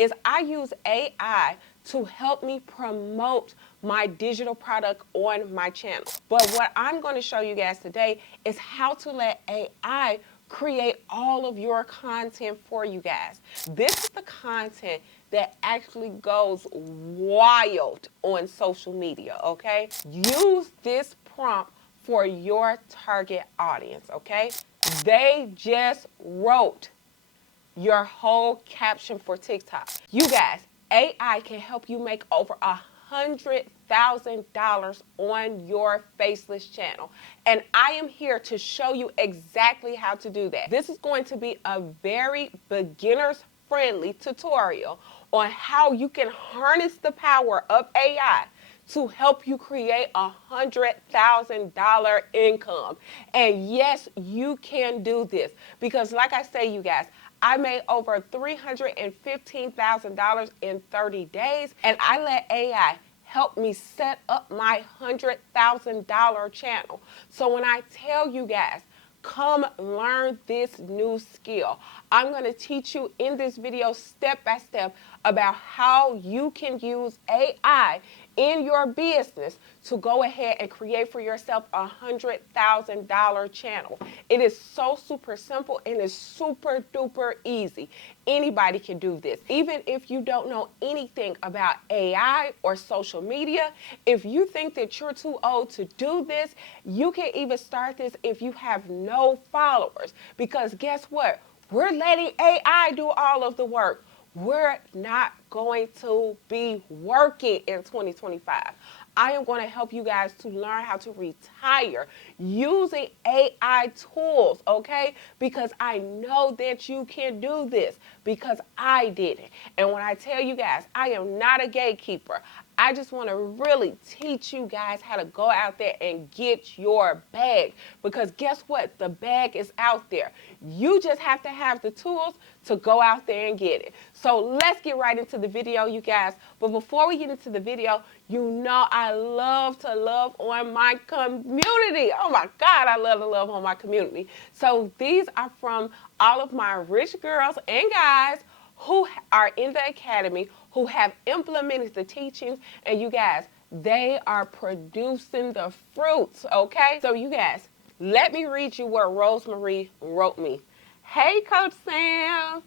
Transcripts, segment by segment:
is I use AI to help me promote my digital product on my channel. But what I'm going to show you guys today is how to let AI create all of your content for you guys. This is the content that actually goes wild on social media, okay? Use this prompt for your target audience, okay? They just wrote your whole caption for TikTok. You guys, AI can help you make over $100,000 on your Faceless channel. And I am here to show you exactly how to do that. This is going to be a very beginner's friendly tutorial on how you can harness the power of AI to help you create $100,000 income. And yes, you can do this because like I say, you guys, I made over $315,000 in 30 days, and I let AI help me set up my $100,000 channel. So when I tell you guys, come learn this new skill, I'm going to teach you in this video step by step about how you can use AI in your business to go ahead and create for yourself a $100,000 channel. It is so super simple and it's super duper easy. Anybody can do this. Even if you don't know anything about AI or social media, if you think that you're too old to do this, you can even start this if you have no followers. Because guess what? We're letting AI do all of the work. We're not going to be working in 2025. I am going to help you guys to learn how to retire using AI tools, okay? Because I know that you can do this because I did it. And when I tell you guys, I am not a gatekeeper. I just want to really teach you guys how to go out there and get your bag. Because guess what? The bag is out there. You just have to have the tools to go out there and get it. So let's get right into the video, you guys. But before we get into the video, you know I love to love on my community. Oh my God, I love to love on my community. So these are from all of my rich girls and guys who are in the academy, who have implemented the teachings, and you guys, they are producing the fruits, okay? So you guys, let me read you what Rosemary wrote me. Hey, Coach Sam.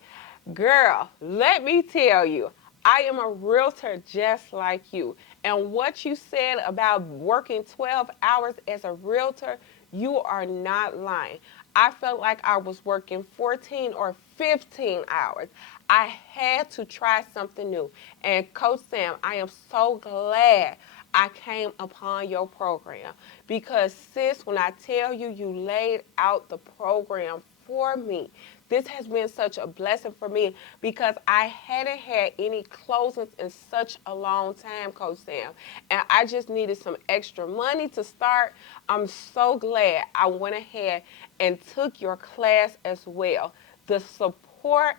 Girl, let me tell you, I am a realtor just like you. And what you said about working 12 hours as a realtor, you are not lying. I felt like I was working 14 or 15 hours. I had to try something new. And Coach Sam, I am so glad I came upon your program. Because sis, when I tell you, you laid out the program for me. This has been such a blessing for me because I hadn't had any closings in such a long time, Coach Sam. And I just needed some extra money to start. I'm so glad I went ahead and took your class as well. The support,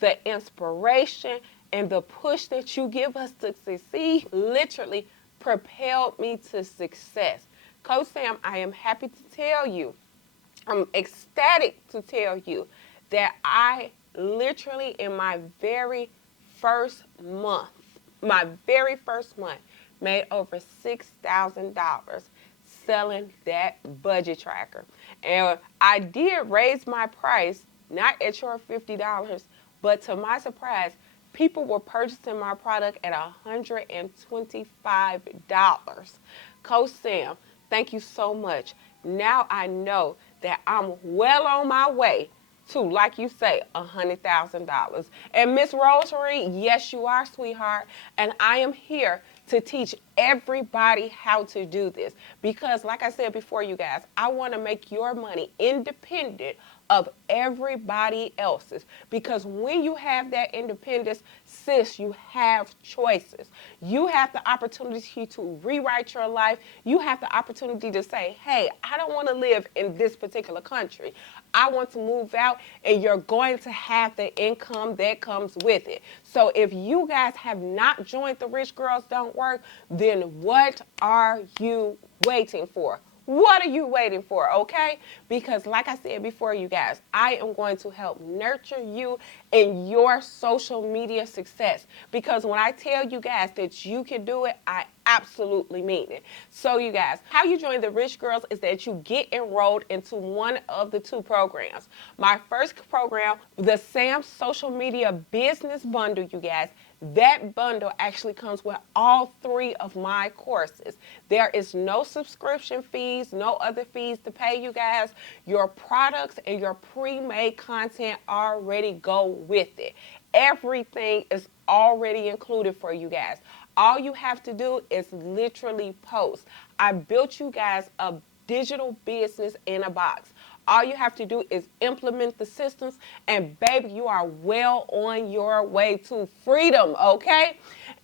the inspiration, and the push that you give us to succeed literally propelled me to success. Coach Sam, I am happy to tell you, I'm ecstatic to tell you that I literally in my very first month, made over $6,000 selling that budget tracker. And I did raise my price, not at your $50, but to my surprise, people were purchasing my product at $125. Coach Sam, thank you so much. Now I know that I'm well on my way to, like you say, $100,000. And Miss Rosary, yes, you are, sweetheart. And I am here to teach everybody how to do this. Because, like I said before, you guys, I want to make your money independent of everybody else's. Because when you have that independence, sis, you have choices. You have the opportunity to rewrite your life. You have the opportunity to say, hey, I don't want to live in this particular country. I want to move out, and you're going to have the income that comes with it. So if you guys have not joined the Rich Girls Don't Work, then what are you waiting for? What are you waiting for, okay? Because like I said before, you guys, I am going to help nurture you in your social media success. Because when I tell you guys that you can do it, I absolutely mean it. So you guys, how you join the Rich Girls is that you get enrolled into one of the two programs. My first program, the Sam Social Media Business Bundle, you guys, that bundle actually comes with all 3 of my courses. There is no subscription fees, no other fees to pay, you guys. Your products and your pre-made content already go with it. Everything is already included for you guys. All you have to do is literally post. I built you guys a digital business in a box. All you have to do is implement the systems, and baby, you are well on your way to freedom, okay?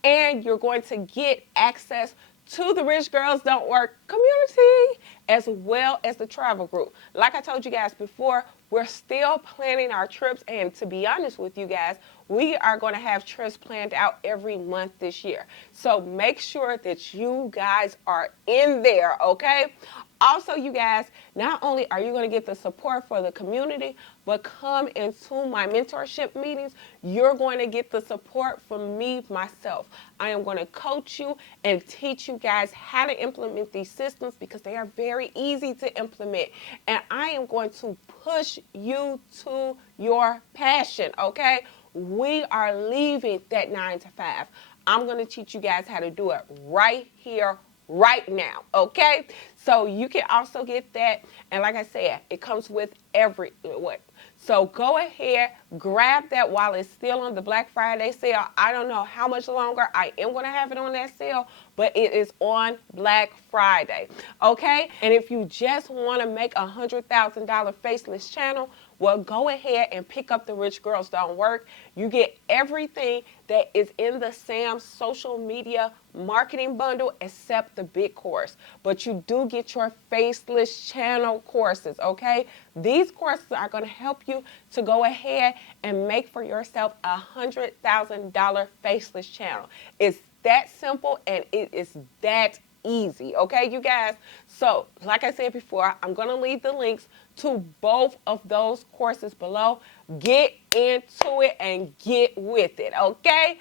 And you're going to get access to the Rich Girls Don't Work community, as well as the travel group. Like I told you guys before, we're still planning our trips, and to be honest with you guys, we are going to have trips planned out every month this year. So make sure that you guys are in there, okay? Also, you guys, not only are you going to get the support for the community, but come into my mentorship meetings, you're going to get the support from me, myself. I am going to coach you and teach you guys how to implement these systems because they are very easy to implement. And I am going to push you to your passion, okay? We are leaving that 9 to 5. I'm going to teach you guys how to do it right here, right now, okay? So you can also get that, and like I said, it comes with every what. So go ahead, grab that while it's still on the Black Friday sale. I don't know how much longer I am going to have it on that sale, but it is on Black Friday, okay? And if you just want to make a $100,000 faceless channel, well, go ahead and pick up the Rich Girls Don't Work. You get everything that is in the Sam Social Media Marketing Bundle except the big course. But you do get your faceless channel courses, okay? These courses are going to help you to go ahead and make for yourself a $100,000 faceless channel. It's that simple and it is that easy, okay, you guys? So, like I said before, I'm going to leave the links to both of those courses below. Get into it and get with it, okay?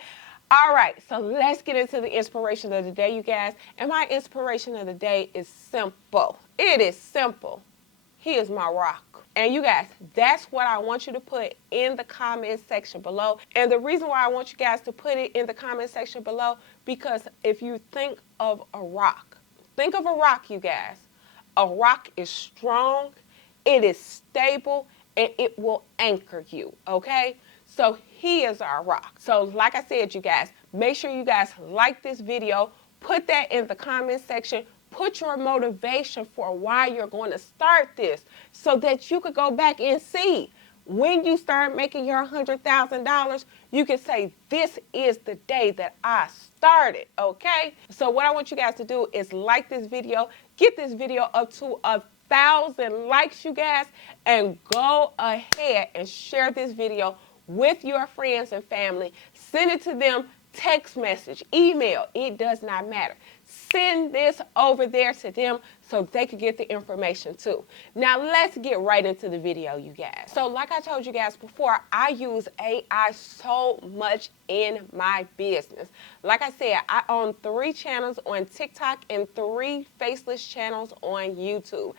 All right, so let's get into the inspiration of the day, you guys. And my inspiration of the day is simple. It is simple. He is my rock. And you guys, that's what I want you to put in the comment section below. And the reason why I want you guys to put it in the comment section below, because if you think of a rock, think of a rock, you guys. A rock is strong, it is stable, and it will anchor you, okay? So he is our rock. So like I said, you guys, make sure you guys like this video, put that in the comment section, put your motivation for why you're going to start this so that you could go back and see when you start making your $100,000, you can say, this is the day that I started, okay? So what I want you guys to do is like this video, get this video up to 1,000 likes, you guys, and go ahead and share this video with your friends and family. Send it to them, text message, email, it does not matter. Send this over there to them so they could get the information too. Now let's get right into the video, you guys. So like I told you guys before, I use AI so much in my business. Like I said, I own 3 channels on TikTok and 3 faceless channels on YouTube.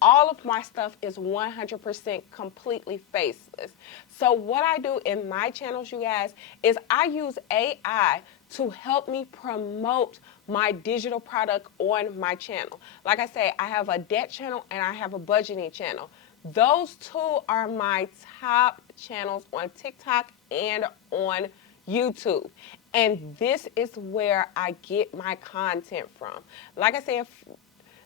All of my stuff is 100% completely faceless. So what I do in my channels, you guys, is I use AI to help me promote my digital product on my channel. Like I say, I have a debt channel and I have a budgeting channel. Those 2 are my top channels on TikTok and on YouTube. And this is where I get my content from. Like I said,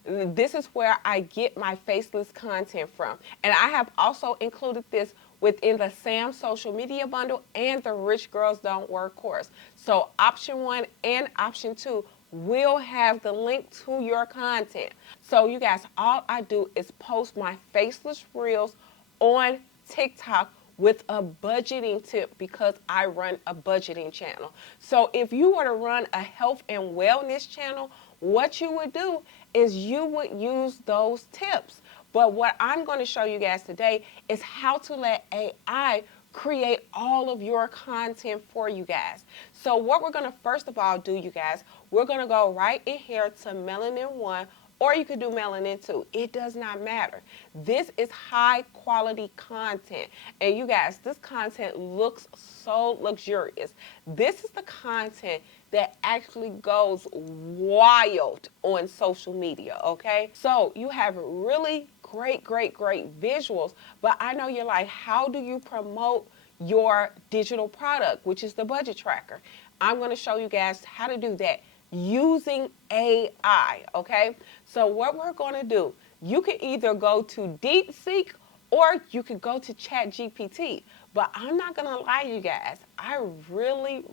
this is where I get my faceless content from. And I have also included this within the Sam Social Media Bundle and the Rich Girls Don't Work course. So option 1 and option 2 will have the link to your content. So you guys, all I do is post my faceless reels on TikTok with a budgeting tip because I run a budgeting channel. So if you were to run a health and wellness channel, what you would do is you would use those tips. But what I'm going to show you guys today is how to let AI create all of your content for you guys. So what we're going to first of all do, you guys, we're going to go right in here to Melanin 1, or you could do Melanin 2. It does not matter. This is high quality content. And you guys, this content looks so luxurious. This is the content that actually goes wild on social media, okay? So you have really great visuals, but I know you're like, how do you promote your digital product, which is the budget tracker? I'm going to show you guys how to do that using AI, okay? So what we're going to do, you can either go to DeepSeek or you could go to ChatGPT. But I'm not going to lie to you guys, I really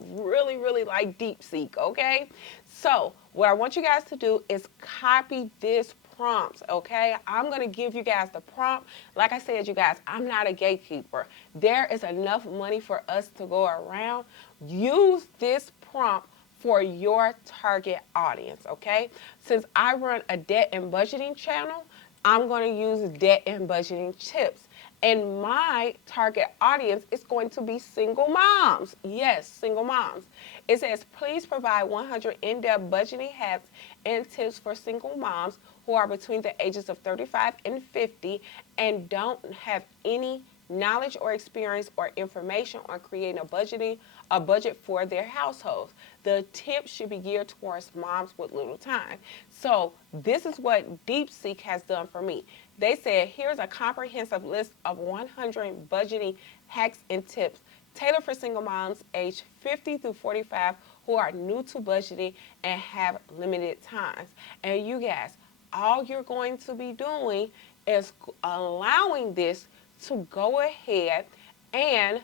like DeepSeek, okay? So what I want you guys to do is copy this prompt, okay? I'm going to give you guys the prompt. Like I said, you guys, I'm not a gatekeeper. There is enough money for us to go around. Use this prompt for your target audience, okay? Since I run a debt and budgeting channel, I'm going to use debt and budgeting tips. And my target audience is going to be single moms. Yes, single moms. It says, please provide 100 in-depth budgeting hacks and tips for single moms who are between the ages of 35 and 50 and don't have any knowledge or experience or information on creating a budget for their households. The tips should be geared towards moms with little time. So this is what DeepSeek has done for me. They said, here's a comprehensive list of 100 budgeting hacks and tips tailored for single moms aged 50 through 45 who are new to budgeting and have limited times. And you guys, all you're going to be doing is allowing this to go ahead and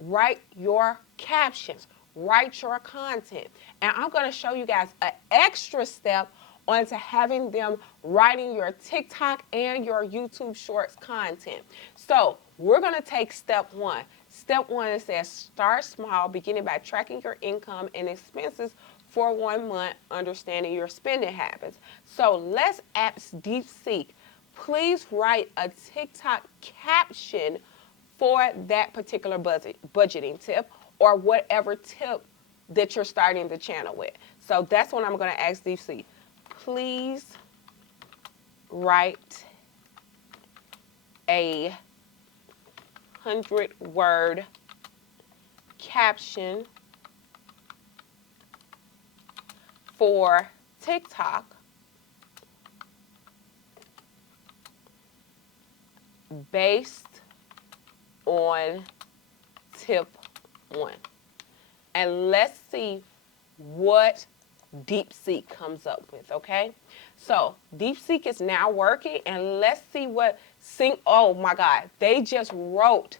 write your captions, write your content. And I'm going to show you guys an extra step onto having them writing your TikTok and your YouTube Shorts content. So we're going to take step one. Step one, it says start small, beginning by tracking your income and expenses for 1 month, understanding your spending habits. So let's ask DeepSeek, please write a TikTok caption for that particular budgeting tip or whatever tip that you're starting the channel with. So that's what I'm going to ask DeepSeek. Please write a 100-word caption for TikTok based on tip 1. And let's see what DeepSeek comes up with, okay? So DeepSeek is now working, and let's see what oh my God, they just wrote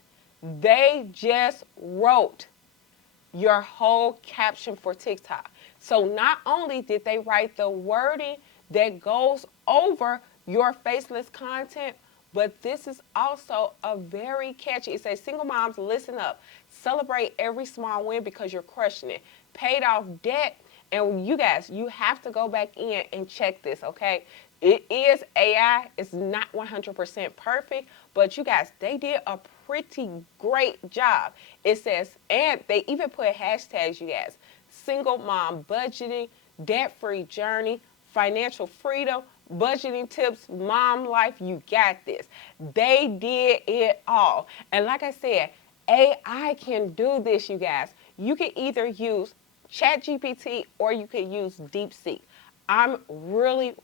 your whole caption for TikTok. So not only did they write the wording that goes over your faceless content, but this is also a very catchy. It says, single moms, listen up. Celebrate every small win because you're crushing it. Paid off debt. And you guys, you have to go back in and check this, okay? It is AI. It's not 100% perfect, but you guys, they did a pretty great job. It says, and they even put hashtags, you guys. Single mom budgeting, debt-free journey, financial freedom, budgeting tips, mom life, you got this. They did it all. And like I said, AI can do this, you guys. You can either use ChatGPT or you can use DeepSeek. I'm really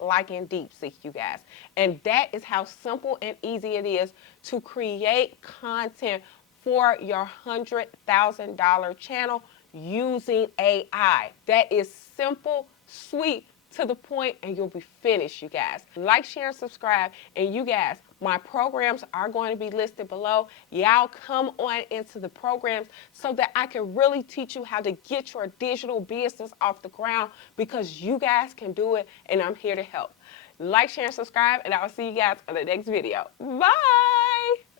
liking DeepSeek, you guys. And that is how simple and easy it is to create content for your $100,000 channel using AI. That is simple, sweet, to the point, and you'll be finished, you guys. Like, share, and subscribe. And you guys, my programs are going to be listed below. Y'all come on into the programs so that I can really teach you how to get your digital business off the ground, because you guys can do it, and I'm here to help. Like, share, and subscribe, and I will see you guys on the next video. Bye!